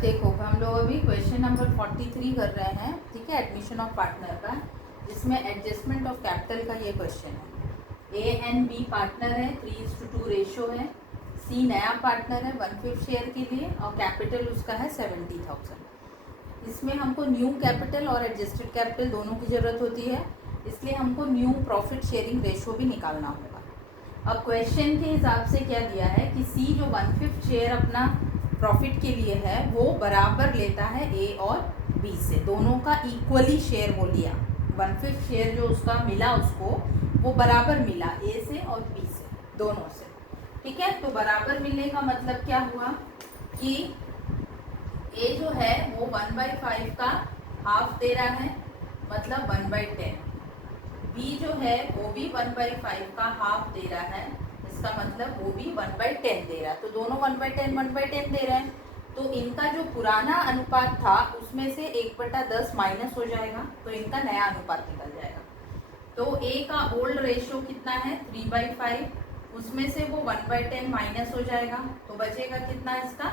देखो हम लोग अभी क्वेश्चन नंबर 43 कर रहे हैं, ठीक है, एडमिशन ऑफ पार्टनर का, जिसमें एडजस्टमेंट ऑफ कैपिटल का ये क्वेश्चन है। ए एंड बी पार्टनर है, 3:2 रेशो है। सी नया पार्टनर है 1/5 शेयर के लिए और कैपिटल उसका है 70,000। इसमें हमको न्यू कैपिटल और एडजस्टेड कैपिटल दोनों की ज़रूरत होती है, इसलिए हमको न्यू प्रॉफिट शेयरिंग रेशो भी निकालना होगा। अब क्वेश्चन के हिसाब से क्या दिया है कि सी जो 1/5 शेयर अपना प्रॉफिट के लिए है वो बराबर लेता है ए और बी से, दोनों का इक्वली शेयर वो लिया। 1/5 शेयर जो उसका मिला उसको वो बराबर मिला ए से और बी से, दोनों से, ठीक है। तो बराबर मिलने का मतलब क्या हुआ कि ए जो है वो 1/5 का हाफ दे रहा है, मतलब 1/10। बी जो है वो भी 1/5 का हाफ दे रहा है, इसका मतलब वो भी 1/10 दे रहा है। तो दोनों 1/10 दे रहे हैं, तो इनका जो पुराना अनुपात था उसमें से 1/10 माइनस हो जाएगा, तो इनका नया अनुपात निकल जाएगा। तो ए का ओल्ड रेशियो कितना है 3/5, उसमें से वो 1/10 माइनस हो जाएगा, तो बचेगा कितना इसका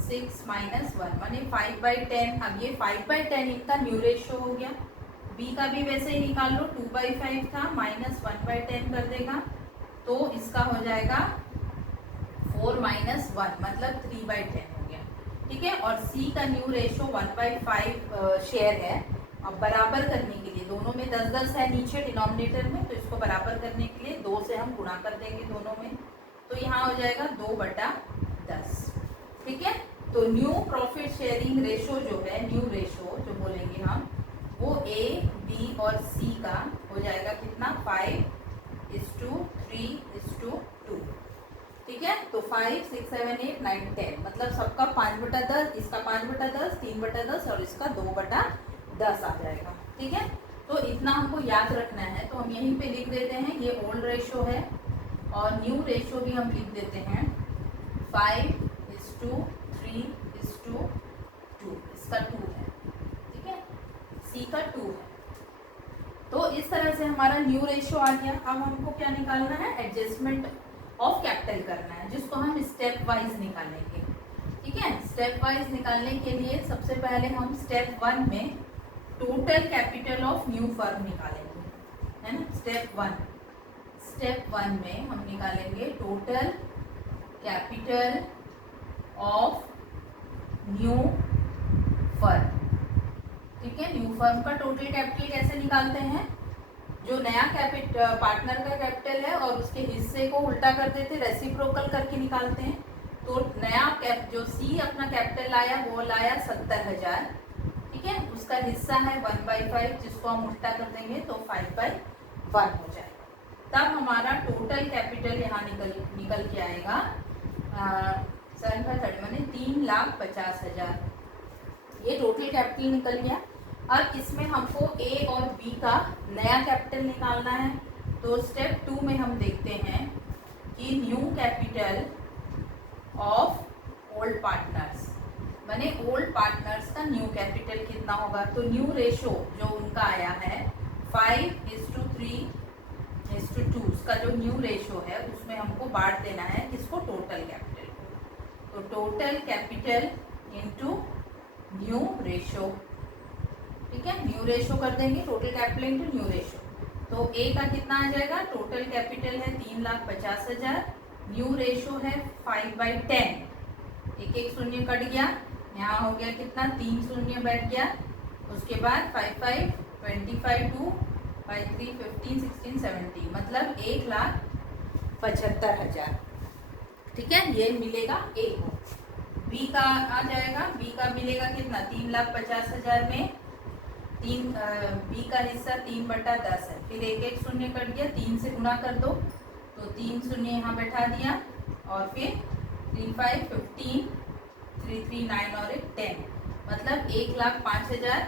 6 - 1 माने 5/10। अब ये 5/10 इनका न्यू रेशियो हो गया। बी का भी वैसे ही निकाल लो, 2/5 था माइनस 1/10 कर देगा, तो इसका हो जाएगा 4 - 1 मतलब 3/10 हो गया, ठीक है। और सी का न्यू रेशो 1/5 शेयर है। अब बराबर करने के लिए दोनों में 10-10 है नीचे डिनोमिनेटर में, तो इसको बराबर करने के लिए 2 से हम गुणा कर देंगे दोनों में, तो यहाँ हो जाएगा 2/10, ठीक है। तो न्यू प्रॉफिट शेयरिंग रेशो जो है, न्यू रेशो जो बोलेंगे हम, वो ए बी और सी का हो जाएगा कितना 5:3:2, ठीक है। तो 5, 6, 7, 8, 9, 10 मतलब सबका 5/10, इसका 5/10, 3/10 और इसका 2/10 आ जाएगा, ठीक है। तो इतना हमको याद रखना है, तो हम यहीं पे लिख देते हैं ये ओल्ड रेशो है और न्यू रेशो भी हम लिख देते हैं 5:3:2, इसका 2 है, ठीक है, सी का 2 है। तो इस तरह से हमारा न्यू रेशियो आ गया। अब हमको क्या निकालना है, एडजस्टमेंट ऑफ कैपिटल करना है, जिसको हम स्टेप वाइज निकालेंगे, ठीक है। स्टेप वाइज निकालने के लिए सबसे पहले हम स्टेप 1 में total capital of new firm निकालेंगे, है ना। स्टेप 1 में हम निकालेंगे total capital of new firm, ठीक है। न्यू फर्म का टोटल कैपिटल कैसे निकालते हैं, जो नया पार्टनर का कैपिटल है और उसके हिस्से को उल्टा कर देते, रेसिप्रोकल करके निकालते हैं। तो नया जो सी अपना कैपिटल लाया वो लाया 70,000, ठीक है, उसका हिस्सा है 1/5, जिसको हम उल्टा कर देंगे तो 5/1 हो जाएगा। तब हमारा टोटल कैपिटल यहाँ निकल के आएगा 7/30 माने 3,50,000, ये टोटल कैपिटल निकल गया। अब इसमें हमको ए और बी का नया कैपिटल निकालना है, तो स्टेप 2 में हम देखते हैं कि new capital of old partners, माने ओल्ड पार्टनर्स का न्यू कैपिटल कितना होगा। तो न्यू रेशो जो उनका आया है 5:3:2, उसका जो न्यू रेशो है उसमें हमको बांट देना है किसको, टोटल कैपिटल को। तो total capital into new ratio, ठीक है, न्यू रेशो कर देंगे, total capital into new ratio. तो ए का कितना आ जाएगा, टोटल कैपिटल है 3,50,000, न्यू रेशो है 5/10, एक शून्य कट गया, यहाँ हो गया कितना 3 शून्य बैठ गया, उसके बाद 5/5 25, 2 5 3 15 16 17 मतलब 1,75,000, ठीक है, ये मिलेगा ए को। बी का आ जाएगा, बी का मिलेगा कितना 3,50,000 में बी का हिस्सा 3/10 है, फिर एक शून्य कट गया, 3 से गुणा कर दो, तो 3 शून्य यहाँ बैठा दिया, और फिर 3 5 15 3 3 9 और 1 10 मतलब 1,05,000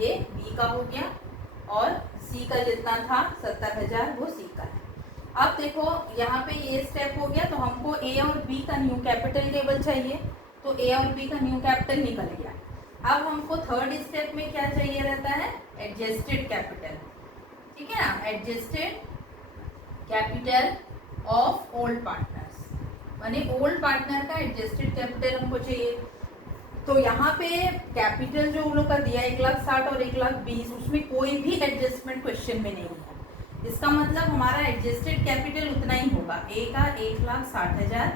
ये बी का हो गया, और सी का जितना था 70,000 वो सी का है। अब देखो यहाँ पे ये स्टेप हो गया, तो हमको ए और बी का न्यू कैपिटल टेबल चाहिए, तो ए और बी का न्यू कैपिटल निकल गया। अब हमको थर्ड स्टेप में क्या चाहिए रहता है, एडजस्टेड कैपिटल, ठीक है ना, adjusted capital of old partners, यानी ओल्ड पार्टनर का एडजस्टेड कैपिटल हमको चाहिए। तो यहाँ पे कैपिटल जो उन लोग का दिया 1,60,000 और 1,20,000, उसमें कोई भी एडजस्टमेंट क्वेश्चन में नहीं है। इसका मतलब हमारा एडजस्टेड कैपिटल उतना ही होगा, ए का 1,60,000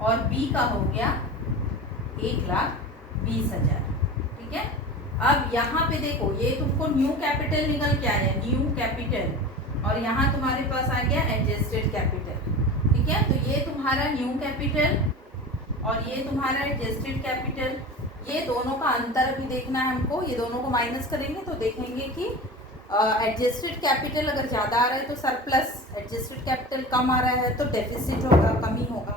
और बी का हो गया 1,20,000। ठीक है, अब यहाँ पे देखो ये तुमको न्यू कैपिटल निकल के आया, न्यू कैपिटल, और यहाँ तुम्हारे पास आ गया एडजस्टेड कैपिटल। ठीक है, तो ये तुम्हारा न्यू कैपिटल और ये तुम्हारा एडजस्टेड कैपिटल, ये दोनों का अंतर भी देखना है हमको। ये दोनों को माइनस करेंगे तो देखेंगे कि एडजस्टेड कैपिटल अगर ज़्यादा आ रहा है तो सरप्लस, एडजस्टेड कैपिटल कम आ रहा है तो डेफिसिट होगा, कमी होगा।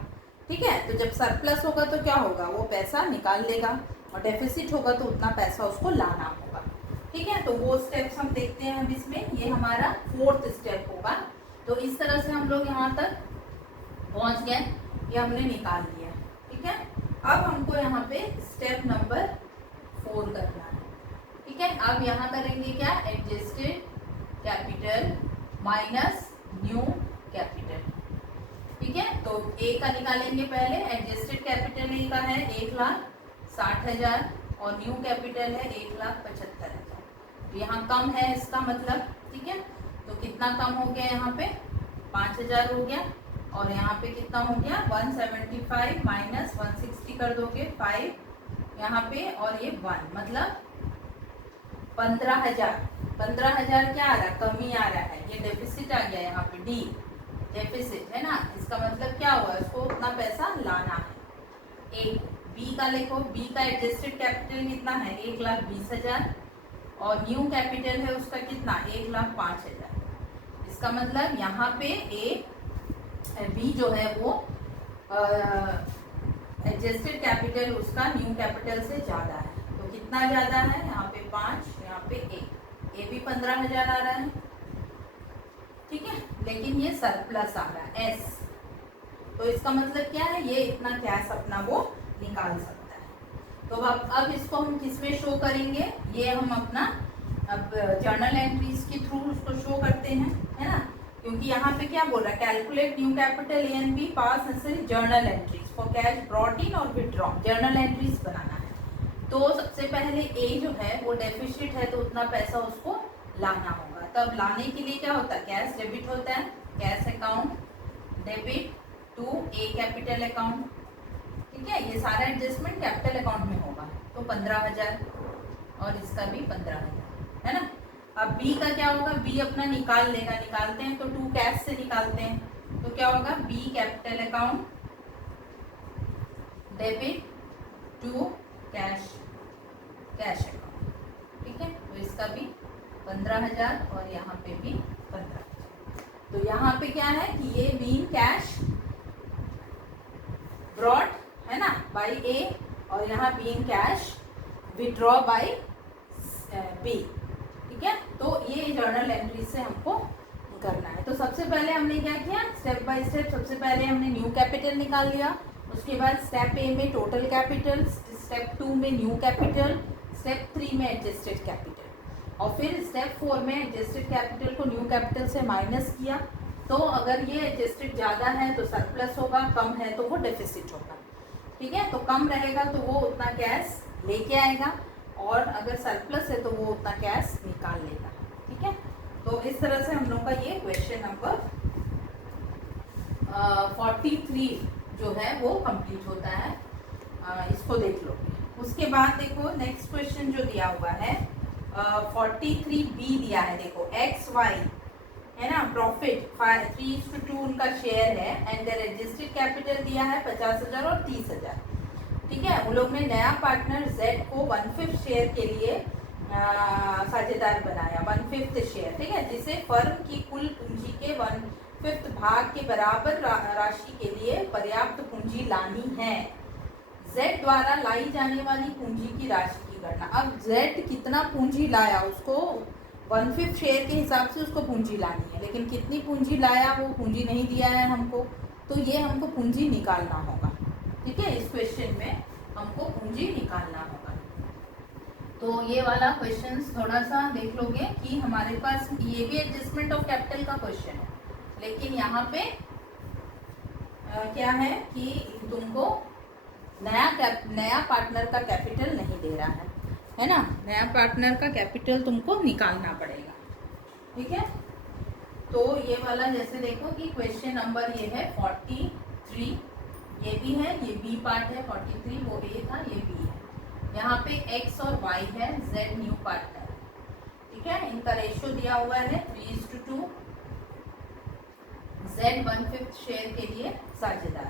ठीक है, तो जब सरप्लस होगा तो क्या होगा, वो पैसा निकाल लेगा, और डेफिसिट होगा तो उतना पैसा उसको लाना होगा। ठीक है, तो वो स्टेप्स हम देखते हैं अब इसमें। ये हमारा 4th स्टेप होगा। तो इस तरह से हम लोग यहाँ तक पहुँच गए, ये हमने निकाल लिया। ठीक है, अब हमको यहाँ पे स्टेप नंबर 4 करना है। ठीक है, अब यहाँ करेंगे क्या, adjusted capital minus new capital. ठीक है, तो ए का निकालेंगे पहले। एडजस्टेड कैपिटल ए का है 1,60,000 और न्यू कैपिटल है 1,75,000। यहाँ कम है इसका मतलब। ठीक है, तो कितना कम हो गया, यहाँ पे 5,000 हो गया, और यहाँ पे कितना हो गया 175 माइनस 160 कर दोगे 5 यहाँ पे, और ये 1 मतलब 15,000। 15,000 क्या आ रहा है, कमी आ रहा है, ये डेफिसिट आ गया यहाँ पे, डी डेफिसिट है ना। इसका मतलब क्या हुआ, इसको उतना पैसा लाना है। एक बी का देखो, बी का एडजस्टेड कैपिटल कितना है 1,20,000 और न्यू कैपिटल है उसका कितना 1,05,000। इसका मतलब यहाँ पे ए बी जो है वो एडजस्टेड कैपिटल उसका न्यू कैपिटल से ज़्यादा है। तो कितना ज़्यादा है, यहाँ पे 5, यहाँ पे ए भी 15,000 आ रहा है। ठीक है, लेकिन ये सरप्लस आ रहा है एस, तो इसका मतलब क्या है, ये इतना कैश अपना वो निकाल सकता है। तो अब इसको हम किसमें शो करेंगे, ये हम अपना अब जर्नल एंट्रीज के थ्रू उसको शो करते हैं, है ना। क्योंकि यहाँ पे क्या बोल रहा है, calculate new capital A and B pass necessary journal entries for cash brought in और विथड्रॉन, जर्नल एंट्रीज बनाना है। तो सबसे पहले ए जो है वो डेफिसिट है, तो उतना पैसा उसको लाना होगा। तब लाने के लिए क्या होता है, कैश डेबिट होता है, cash account debit to A capital account. ठीक है, ये सारा एडजस्टमेंट कैपिटल अकाउंट में होगा। तो 15,000 और इसका भी 15,000 है ना। अब बी का क्या होगा, बी अपना निकाल लेगा, निकालते हैं तो टू कैश से निकालते हैं, तो क्या होगा B capital account debit to cash account. ठीक है, तो इसका भी 15,000 और यहाँ पे भी 15,000। तो यहाँ पे क्या है कि ये बीन कैश ब्रॉट है ना बाय ए, और यहाँ been cash withdraw by B. ठीक है, तो ये जर्नल एंट्री से हमको करना है। तो सबसे पहले हमने क्या किया, स्टेप बाय स्टेप, सबसे पहले हमने न्यू कैपिटल निकाल लिया, उसके बाद स्टेप ए में टोटल कैपिटल, स्टेप 2 में न्यू कैपिटल, स्टेप 3 में एडजस्टेड कैपिटल, और फिर स्टेप 4 में एडजस्टेड कैपिटल को न्यू कैपिटल से माइनस किया। तो अगर ये एडजस्टेड ज़्यादा है तो सरप्लस होगा, कम है तो वो डेफिसिट होगा। ठीक है, तो कम रहेगा तो वो उतना कैश लेके आएगा, और अगर सरप्लस है तो वो उतना कैश निकाल लेगा। ठीक है, तो इस तरह से हम लोग का ये क्वेश्चन नंबर 43 जो है वो कंप्लीट होता है। इसको देख लो। उसके बाद देखो नेक्स्ट क्वेश्चन जो दिया हुआ है 43B दिया है, देखो एक्स वाई है ना, प्रॉफिट 3:2 उनका शेयर है, एंड देयर एडजस्टेड कैपिटल दिया है 50,000 और 30,000। ठीक है, उन लोग ने नया पार्टनर Z को 1/5 शेयर के लिए साझेदार बनाया, 1/5 शेयर। ठीक है, जिसे फर्म की कुल पूंजी के 1/5 भाग के बराबर राशि के लिए पर्याप्त पूंजी लानी है। Z द्वारा लाई जाने वाली पूंजी की राशि की गणना। अब Z कितना पूंजी लाया, उसको 1/5 शेयर के हिसाब से उसको पूंजी लानी है, लेकिन कितनी पूंजी लाया वो पूंजी नहीं दिया है हमको, तो ये हमको पूंजी निकालना होगा। ठीक है, इस क्वेश्चन में हमको पूंजी निकालना होगा। तो ये वाला क्वेश्चन थोड़ा सा देख लोगे कि हमारे पास ये भी एडजस्टमेंट ऑफ कैपिटल का क्वेश्चन है, लेकिन यहाँ पे क्या है कि तुमको नया पार्टनर का कैपिटल नहीं दे रहा है ना, नया पार्टनर का कैपिटल तुमको निकालना पड़ेगा, ठीक है। तो ये वाला जैसे देखो कि क्वेश्चन नंबर ये है 43, ये भी है, ये बी पार्ट है 43, वो ए था, ये बी है। यहाँ पे x और y है, z न्यू पार्टनर, ठीक है। इनका रेशियो दिया हुआ है 3:2, z 1/5 शेयर के लिए साझेदार।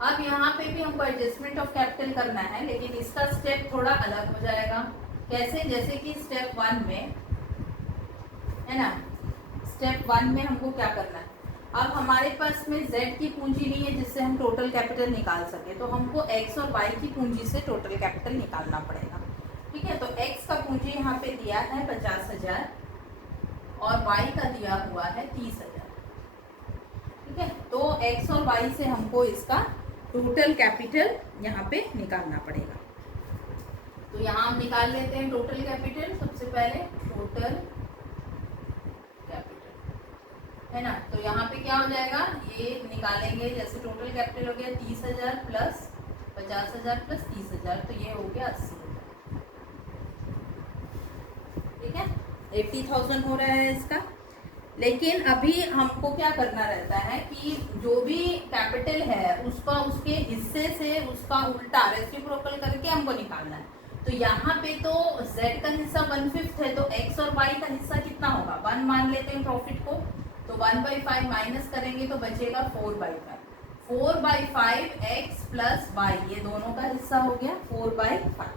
अब यहाँ पे भी हमको एडजस्टमेंट ऑफ कैपिटल करना है, लेकिन इसका स्टेप थोड़ा अलग हो जाएगा। कैसे? जैसे कि स्टेप 1 में है ना, स्टेप 1 में हमको क्या करना है, अब हमारे पास में z की पूंजी नहीं है जिससे हम टोटल कैपिटल निकाल सके, तो हमको x और y की पूंजी से टोटल कैपिटल निकालना पड़ेगा, ठीक है। तो x का पूंजी यहाँ पे दिया है 50,000 और y का दिया हुआ है 30,000, ठीक है। तो x और y से हमको इसका टोटल कैपिटल यहाँ पे निकालना पड़ेगा। तो यहाँ हम निकाल लेते हैं टोटल कैपिटल। सबसे पहले टोटल कैपिटल है ना, तो यहाँ पे क्या हो जाएगा, ये निकालेंगे, जैसे टोटल कैपिटल हो गया 30,000 प्लस 50,000 प्लस 30,000, तो ये हो गया 80,000, ठीक है। 80,000 हो रहा है इसका। लेकिन अभी हमको क्या करना रहता है कि जो भी कैपिटल है उसका उसके हिस्से से उसका उल्टा रेसिप्रोकल करके हमको निकालना है। तो यहाँ पे तो z का हिस्सा 1/5 है, तो x और y का हिस्सा कितना होगा, 1 मान लेते हैं प्रॉफिट को, तो 1/5 माइनस करेंगे तो बचेगा 4/5। 4/5 x प्लस y, ये दोनों का हिस्सा हो गया 4/5।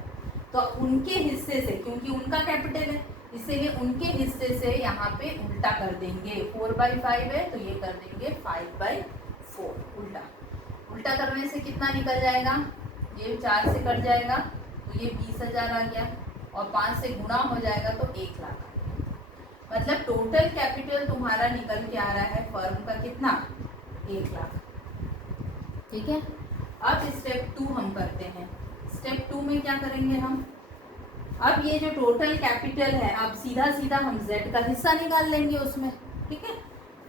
तो उनके हिस्से से, क्योंकि उनका कैपिटल है इसीलिए उनके हिस्से से यहाँ पे उल्टा कर देंगे। 4/5 है तो ये कर देंगे 5/4, उल्टा। उल्टा करने से कितना निकल जाएगा, ये 4 से कट जाएगा तो ये 20,000 आ गया, और 5 से गुणा हो जाएगा तो 1 लाख आ गया। मतलब टोटल कैपिटल तुम्हारा निकल के आ रहा है फर्म का कितना, 1 लाख, ठीक है। अब स्टेप 2 हम करते हैं। स्टेप 2 में क्या करेंगे हम, अब ये जो टोटल कैपिटल है, अब सीधा सीधा हम z का हिस्सा निकाल लेंगे उसमें, ठीक है।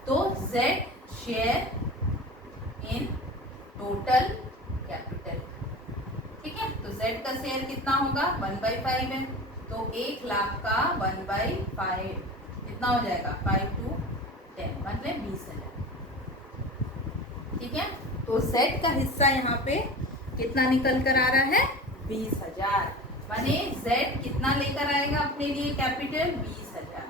तो z share in total capital, ठीक है। तो z का शेयर कितना होगा, 1/5 है, तो 1 लाख का 1/5 कितना हो जाएगा, 5 to 10 मतलब 20,000, ठीक है। तो z का हिस्सा यहाँ पे कितना निकल कर आ रहा है, 20,000, माने z कितना लेकर आएगा अपने लिए कैपिटल, 20,000,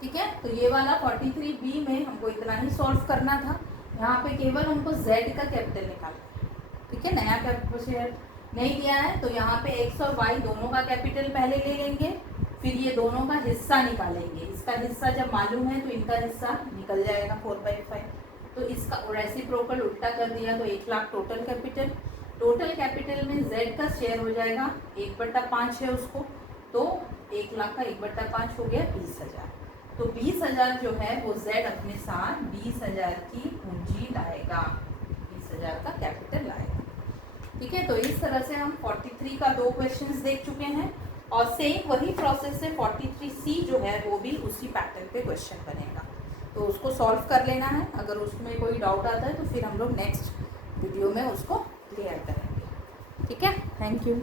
ठीक है। तो ये वाला 43B में हमको इतना ही सॉल्व करना था। यहाँ पे केवल हमको z का कैपिटल निकालना है, ठीक है। नया कैपिटल शेयर नहीं दिया है तो यहाँ पे x और y दोनों का कैपिटल पहले ले लेंगे, फिर ये दोनों का हिस्सा निकालेंगे। इसका हिस्सा जब मालूम है तो इनका हिस्सा निकल जाएगा 4/5। तो इसका रेसिप्रोकल उल्टा कर दिया तो 1 lakh total capital. Total capital में z का शेयर हो जाएगा 1/5 है उसको, तो 1 लाख का 1/5 हो गया 20,000। तो 20,000 जो है वो z अपने साथ 20,000 की पूंजी लाएगा, 20,000 का कैपिटल लाएगा, ठीक है। तो इस तरह से हम 43 का 2 क्वेश्चंस देख चुके हैं, और सेम वही प्रोसेस से 43C जो है वो भी उसी पैटर्न पे क्वेश्चन बनेगा। तो उसको सॉल्व कर लेना है। अगर उसमें कोई डाउट आता है तो फिर हम लोग नेक्स्ट वीडियो में उसको क्लियर करेंगे, ठीक है। Thank you.